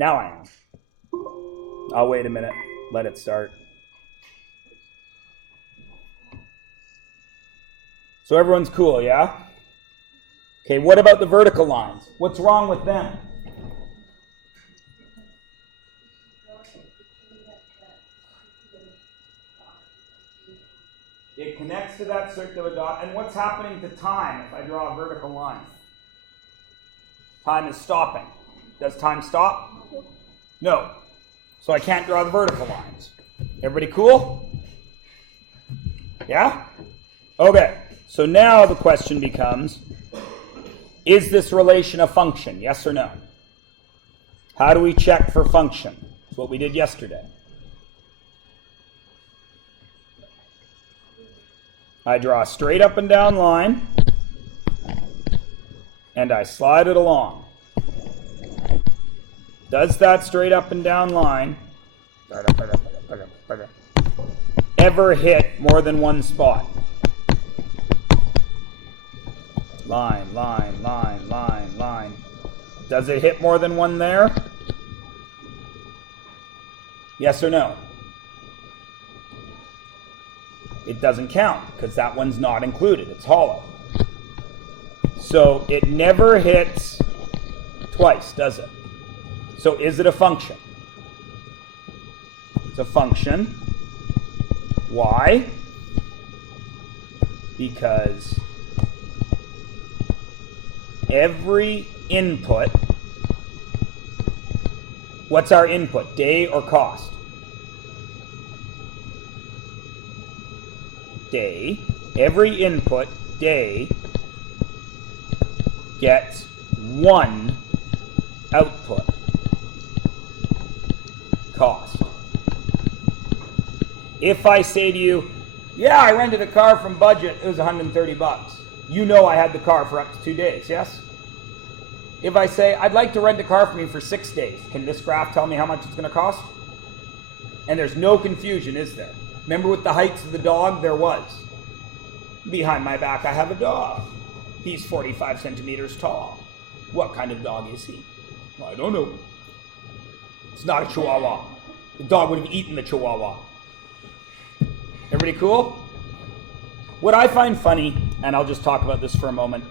Now I am. I'll wait a minute. Let it start. So everyone's cool, yeah? Okay, what about the vertical lines? What's wrong with them? It connects to that circular dot. And what's happening to time if I draw a vertical line? Time is stopping. Does time stop? No. So I can't draw the vertical lines. Everybody cool? Yeah? Okay. So now the question becomes, is this relation a function? Yes or no? How do we check for function? That's what we did yesterday. I draw a straight up and down line, and I slide it along. Does that straight up and down line ever hit more than one spot? Line, line, line, line, line. Does it hit more than one there? Yes or no? It doesn't count because that one's not included. It's hollow. So it never hits twice, does it? So is it a function? It's a function. Why? Because every input, what's our input? Day or cost? Day. Every input, day, gets one output. Cost. If I say to you, yeah, I rented a car from Budget, it was 130 bucks. You know I had the car for up to 2 days, yes? If I say, I'd like to rent a car from you for 6 days, can this graph tell me how much it's going to cost? And there's no confusion, is there? Remember with the heights of the dog, there was. Behind my back, I have a dog. He's 45 centimeters tall. What kind of dog is he? Well, I don't know. It's not a Chihuahua. The dog would have eaten the Chihuahua. Everybody cool? What I find funny, and I'll just talk about this for a moment,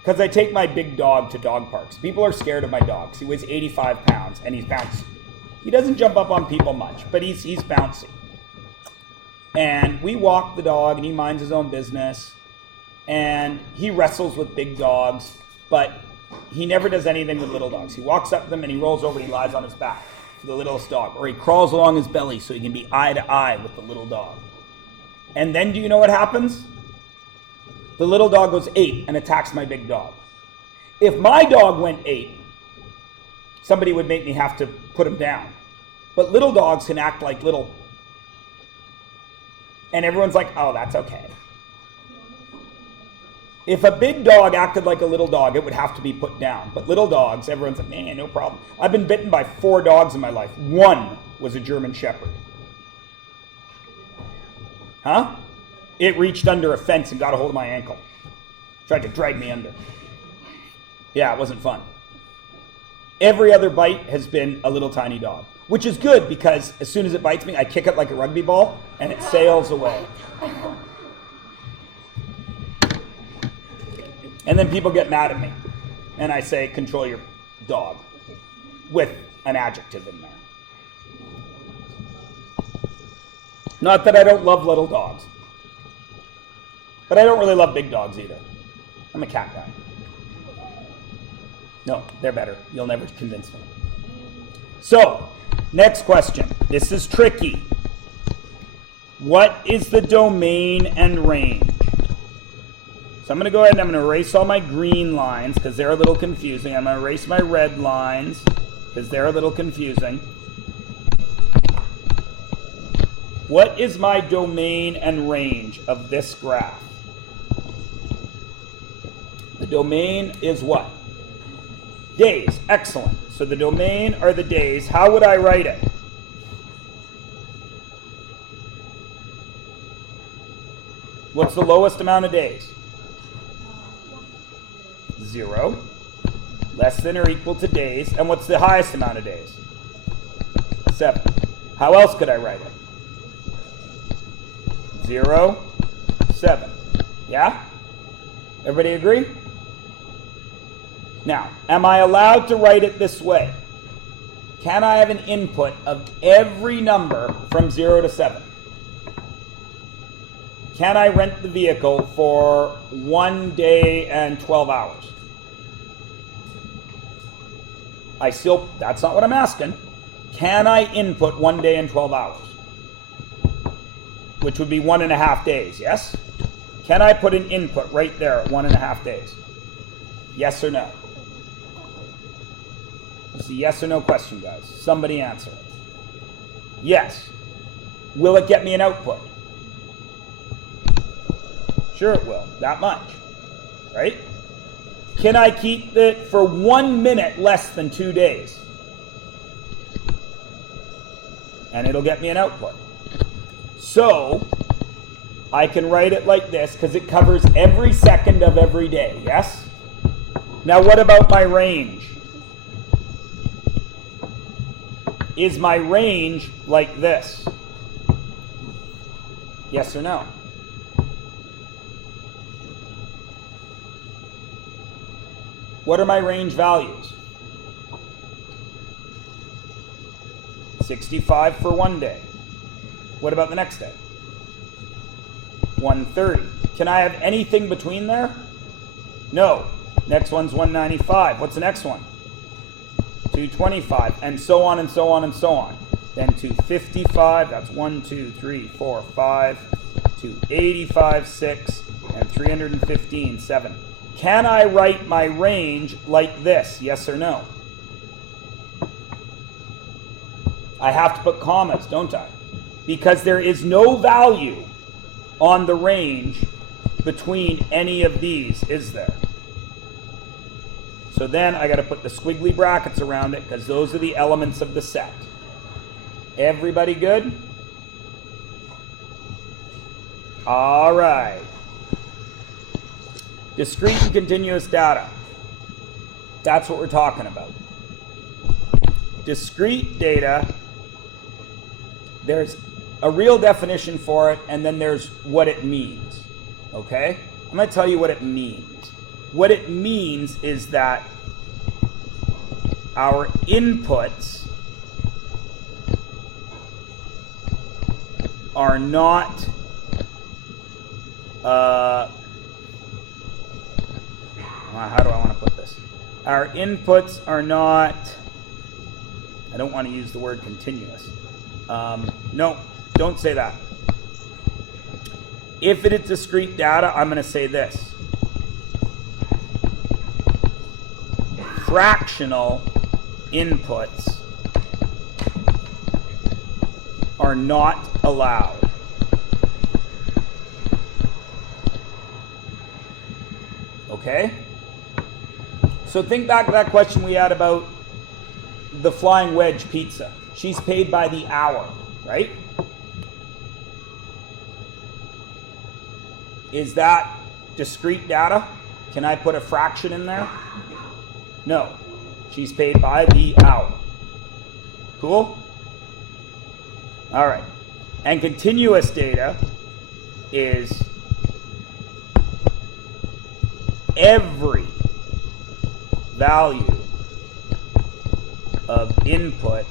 because I take my big dog to dog parks. People are scared of my dog. He weighs 85 pounds, and he's bouncy. He doesn't jump up on people much, but he's bouncy. And we walk the dog, and he minds his own business. And he wrestles with big dogs, but he never does anything with little dogs. He walks up to them, and he rolls over, and he lies on his back for the littlest dog. Or he crawls along his belly so he can be eye to eye with the little dog. And then do you know what happens? The little dog goes 8 and attacks my big dog. If my dog went 8, somebody would make me have to put him down. But little dogs can act like little. And everyone's like, oh, that's okay. If a big dog acted like a little dog, it would have to be put down. But little dogs, everyone's like, man, no problem. I've been bitten by 4 dogs in my life. 1 was a German Shepherd. Huh? It reached under a fence and got a hold of my ankle. Tried to drag me under. Yeah, it wasn't fun. Every other bite has been a little tiny dog, which is good because as soon as it bites me, I kick it like a rugby ball and it sails away. And then people get mad at me. And I say, control your dog, with an adjective in there. Not that I don't love little dogs. But I don't really love big dogs either. I'm a cat guy. No, they're better. You'll never convince me. So, next question. This is tricky. What is the domain and range? So I'm going to go ahead and I'm going to erase all my green lines because they're a little confusing. I'm going to erase my red lines because they're a little confusing. What is my domain and range of this graph? The domain is what? Days. Excellent. So the domain are the days. How would I write it? What's the lowest amount of days? 0. less than or equal to days. And what's the highest amount of days? 7. How else could I write it? 0, 7. Yeah? Everybody agree? Now, am I allowed to write it this way? Can I have an input of every number from 0 to 7? Can I rent the vehicle for 1 day and 12 hours? That's not what I'm asking. Can I input 1 day and 12 hours? Which would be 1.5 days, yes? Can I put an input right there at 1.5 days? Yes or no? It's a yes or no question, guys. Somebody answer it. Yes. Will it get me an output? Sure it will. That much. Right? Can I keep it for 1 minute less than 2 days? And it'll get me an output. So, I can write it like this because it covers every second of every day, yes? Now what about my range? Is my range like this? Yes or no? What are my range values? 65 for 1 day. What about the next day? 130. Can I have anything between there? No. Next one's 195. What's the next one? 225, and so on and so on and so on. Then 255, that's 1, 2, 3, 4, 5, 285, 6, and 315, 7. Can I write my range like this? Yes or no? I have to put commas, don't I? Because there is no value on the range between any of these, is there? So then I got to put the squiggly brackets around it because those are the elements of the set. Everybody good? All right. Discrete and continuous data. That's what we're talking about. Discrete data, there's a real definition for it, and then there's what it means. Okay? I'm going to tell you what it means. What it means is that our inputs are not how do I want to put this? Our inputs are not, I don't want to use the word continuous. No, don't say that. If it is discrete data, I'm going to say this. Fractional inputs are not allowed. Okay? So think back to that question we had about the Flying Wedge pizza. She's paid by the hour, right? Is that discrete data? Can I put a fraction in there? No. She's paid by the hour. Cool? All right. And continuous data is every value of input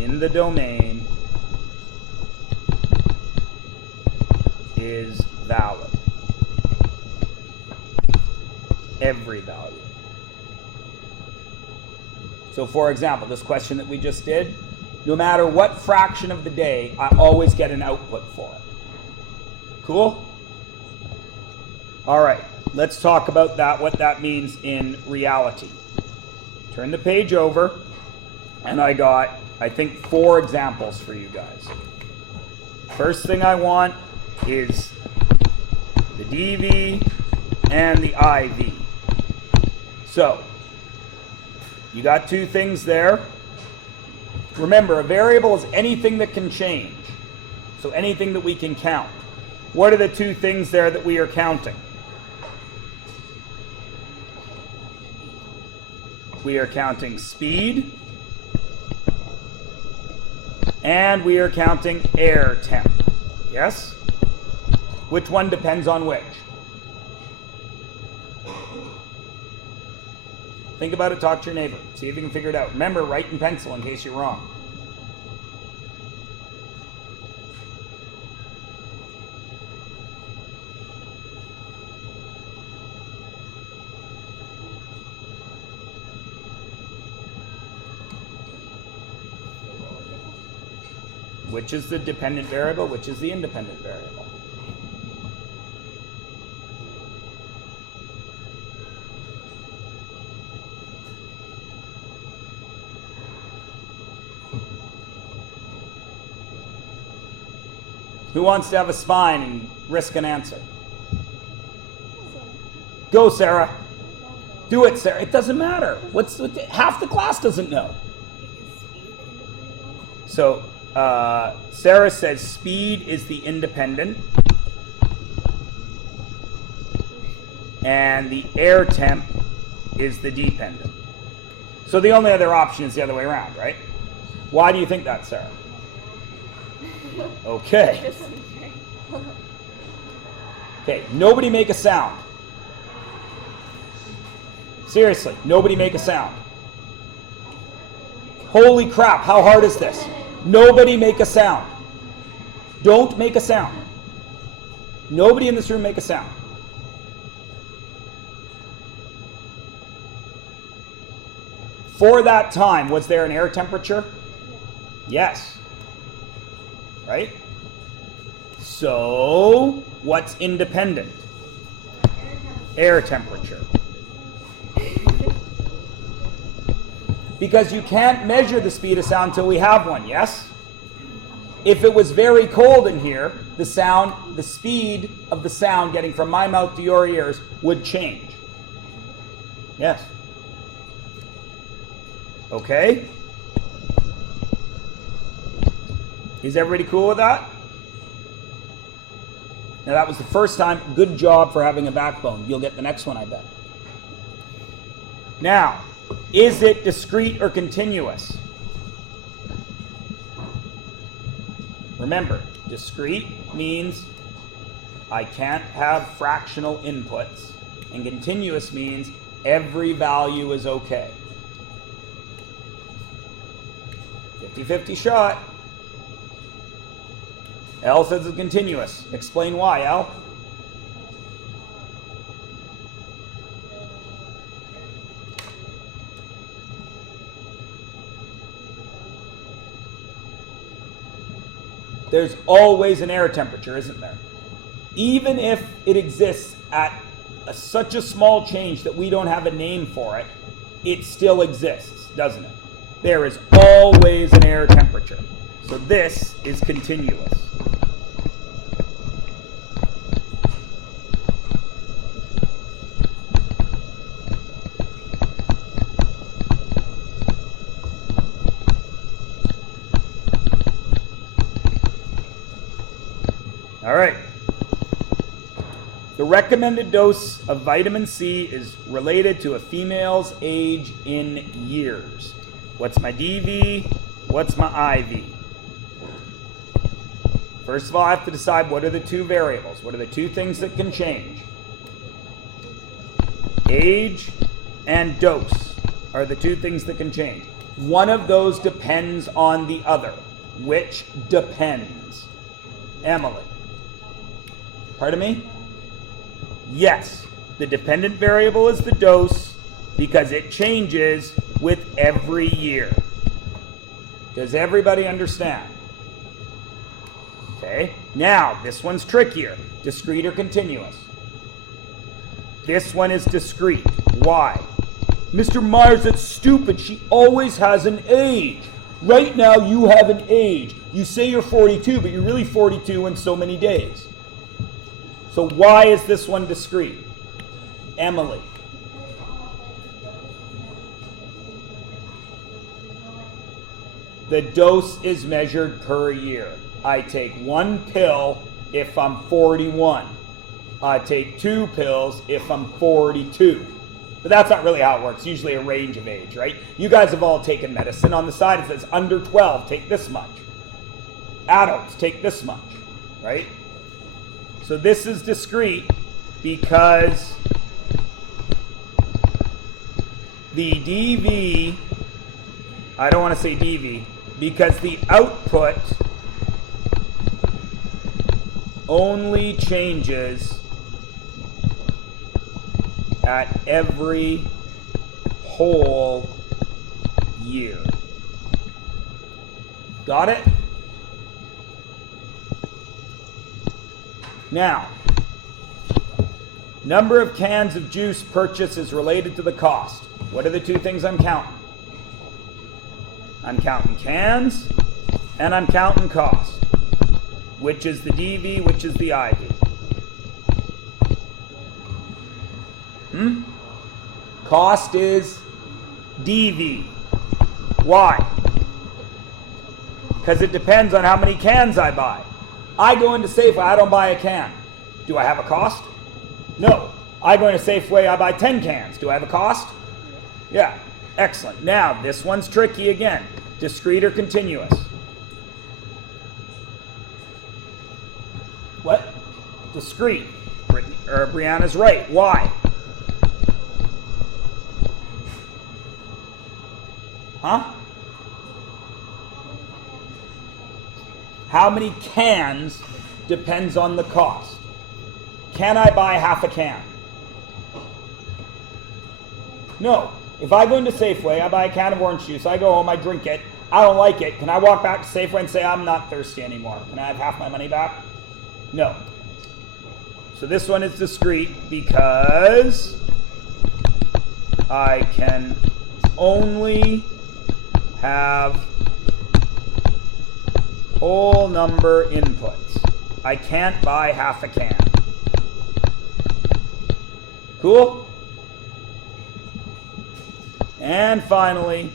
in the domain is valid. Every value. So for example, this question that we just did, no matter what fraction of the day, I always get an output for it. Cool? All right, let's talk about that, what that means in reality. Turn the page over, and I got, I think, 4 examples for you guys. First thing I want is the DV and the IV. So, you got 2 things there. Remember, a variable is anything that can change. So anything that we can count. What are the 2 things there that we are counting? We are counting speed. And we are counting air temp. Yes? Which one depends on which? Think about it, talk to your neighbor. See if you can figure it out. Remember, write in pencil in case you're wrong. Which is the dependent variable? Which is the independent variable? Who wants to have a spine and risk an answer? Go, Sarah. Do it, Sarah. It doesn't matter. Half the class doesn't know. So, Sarah says speed is the independent and the air temp is the dependent. So the only other option is the other way around, right? Why do you think that, Sarah? Okay. Okay, nobody make a sound. Seriously, nobody make a sound. Holy crap, how hard is this? Nobody make a sound. Don't make a sound. Nobody in this room make a sound. For that time, was there an air temperature? Yes. Right? So, what's independent? Air temperature. Because you can't measure the speed of sound until we have one, yes? If it was very cold in here, the speed of the sound getting from my mouth to your ears would change. Yes. Okay? Is everybody cool with that? Now that was the first time. Good job for having a backbone. You'll get the next one, I bet. Now, is it discrete or continuous? Remember, discrete means I can't have fractional inputs, and continuous means every value is okay. 50-50 shot. L says it's continuous. Explain why, L. There's always an air temperature, isn't there? Even if it exists at such a small change that we don't have a name for it, it still exists, doesn't it? There is always an air temperature. So this is continuous. All right. The recommended dose of vitamin C is related to a female's age in years. What's my DV? What's my IV? First of all, I have to decide what are the two variables. What are the two things that can change? Age and dose are the two things that can change. One of those depends on the other. Which depends? Emily. Pardon me? Yes, the dependent variable is the dose because it changes with every year. Does everybody understand? Okay, now this one's trickier. Discrete or continuous? This one is discrete. Why? Mr. Myers, that's stupid. She always has an age. Right now you have an age. You say you're 42, but you're really 42 in so many days. So why is this one discrete? Emily. The dose is measured per year. I take one pill if I'm 41. I take 2 pills if I'm 42. But that's not really how it works. Usually a range of age, right? You guys have all taken medicine. On the side it says under 12, take this much. Adults, take this much, right? So this is discrete because the dV, I don't want to say dV, because the output only changes at every whole year. Got it? Now, number of cans of juice purchased is related to the cost. What are the two things I'm counting? I'm counting cans and I'm counting cost. Which is the dV, which is the IV? Cost is dV. Why? Because it depends on how many cans I buy. I go into Safeway, I don't buy a can. Do I have a cost? No. I go into Safeway, I buy 10 cans. Do I have a cost? Yeah. Excellent. Now, this one's tricky again. Discrete or continuous? What? Discrete. Brianna's right. Why? Huh? How many cans depends on the cost. Can I buy half a can? No. If I go into Safeway, I buy a can of orange juice, I go home, I drink it, I don't like it, can I walk back to Safeway and say, I'm not thirsty anymore? Can I have half my money back? No. So this one is discrete because I can only have whole number inputs. I can't buy half a can. Cool? And finally,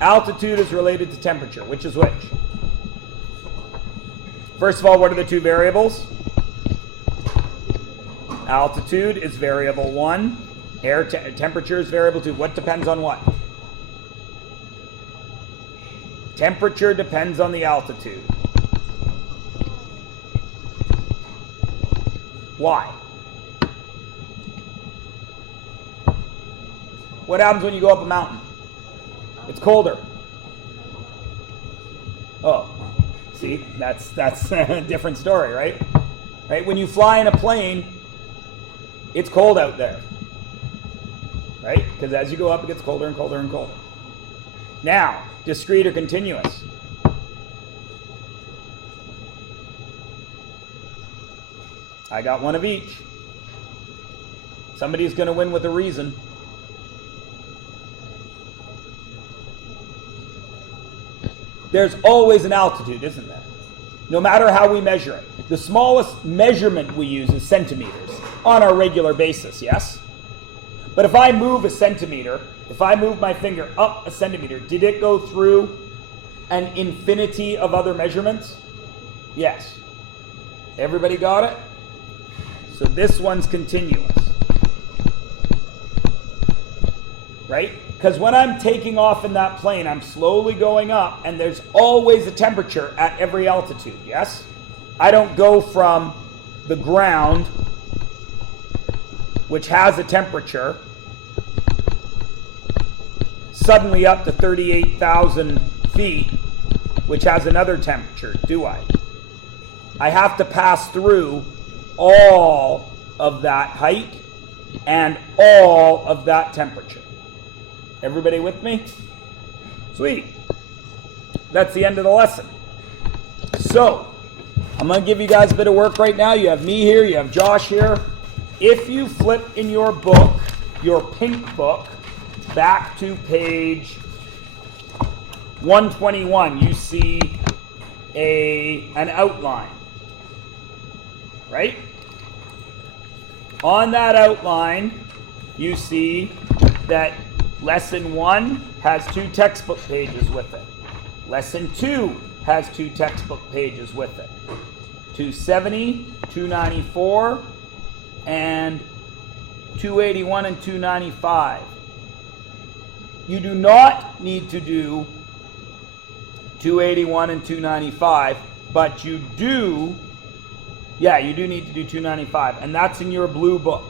altitude is related to temperature. Which is which? First of all, what are the two variables? Altitude is variable 1. Temperature is variable 2. What depends on what? Temperature depends on the altitude. Why? What happens when you go up a mountain? It's colder. Oh, see, that's a different story, right? Right? When you fly in a plane, it's cold out there. Right? Because as you go up, it gets colder and colder and colder. Now, discrete or continuous? I got one of each. Somebody's going to win with a reason. There's always an altitude, isn't there? No matter how we measure it. The smallest measurement we use is centimeters on a regular basis, yes? But if I move a centimeter, if I move my finger up a centimeter, did it go through an infinity of other measurements? Yes. Everybody got it? So this one's continuous. Right? Because when I'm taking off in that plane, I'm slowly going up, and there's always a temperature at every altitude, yes? I don't go from the ground, which has a temperature, suddenly up to 38,000 feet, which has another temperature, do I? I have to pass through all of that height and all of that temperature. Everybody with me? Sweet. That's the end of the lesson. So, I'm going to give you guys a bit of work right now. You have me here, you have Josh here. If you flip in your book, your pink book, back to page 121, you see an outline. Right? On that outline, you see that Lesson 1 has 2 textbook pages with it. Lesson 2 has 2 textbook pages with it. 270, 294, and 281 and 295. You do not need to do 281 and 295, but you do, you do need to do 295, and that's in your blue book.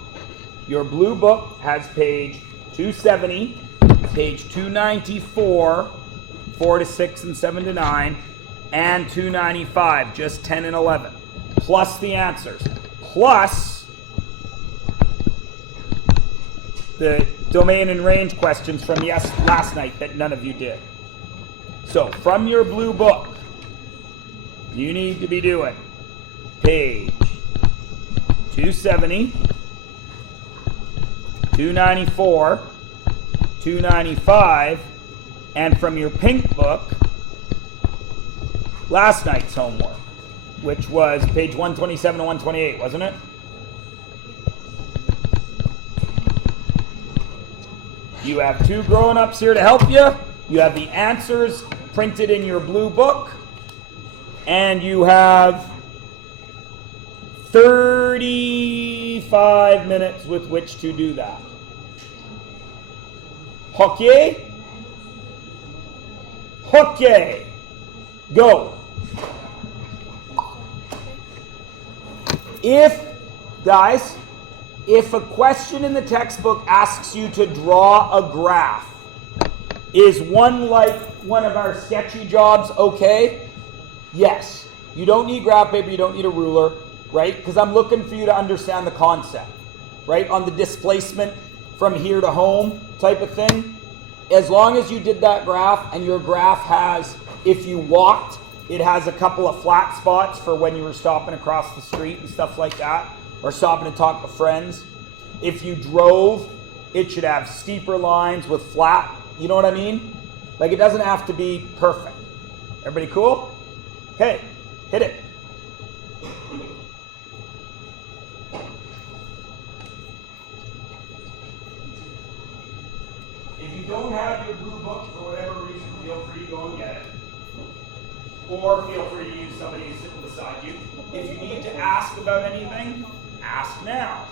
Your blue book has page 270, page 294, 4 to 6 and 7 to 9, and 295, just 10 and 11, plus the answers, plus the domain and range questions from last night that none of you did. So from your blue book, you need to be doing page 270, 294, 295, and from your pink book, last night's homework, which was page 127 to 128, wasn't it? You have two grown-ups here to help you. You have the answers printed in your blue book, and you have 35 minutes with which to do that. Okay? Okay. Go. If a question in the textbook asks you to draw a graph, is one like one of our sketchy jobs okay? Yes. You don't need graph paper, you don't need a ruler, right? Because I'm looking for you to understand the concept, right? On the displacement from here to home type of thing. As long as you did that graph, and your graph has, if you walked, it has a couple of flat spots for when you were stopping across the street and stuff like that, or stopping to talk to friends. If you drove, it should have steeper lines with flat, you know what I mean? Like, it doesn't have to be perfect. Everybody cool? Okay, hit it. If you don't have your blue book for whatever reason, feel free to go and get it. Or feel free to use somebody who's sitting beside you. If you need to ask about anything, ask now.